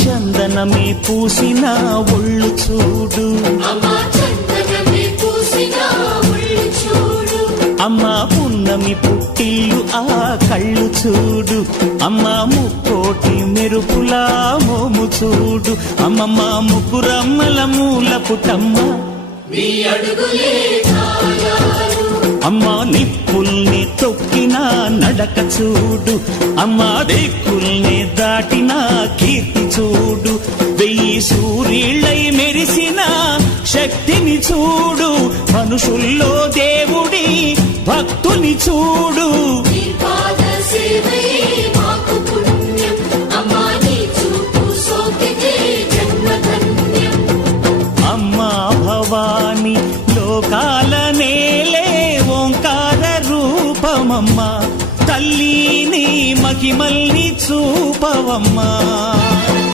చందనమే పూసిన ఒళ్ళు చూడు, అమ్మా పున్నమి పుట్టిల్లు ఆ కళ్ళు చూడు, అమ్మా ముక్కోటి మెరుపులా మోము చూడు, అమ్మమ్మ ముగ్గురమ్మల మూల పుటమ్మ అమ్మా నిప్పుల్ని తొక్కిన నడక చూడు, అమ్మా దిక్కుల్ని దాటిన కీర్తి చూడు, 1000 సూర్యుళ్ళై మెరిసిన శక్తిని చూడు, మనుషుల్లో దేవుడి భక్తుని చూడు. అమ్మా భవాని లోకాల నేలే ఓంకార రూపమమ్మా, తల్లిని మహిమల్ని చూపవమ్మా.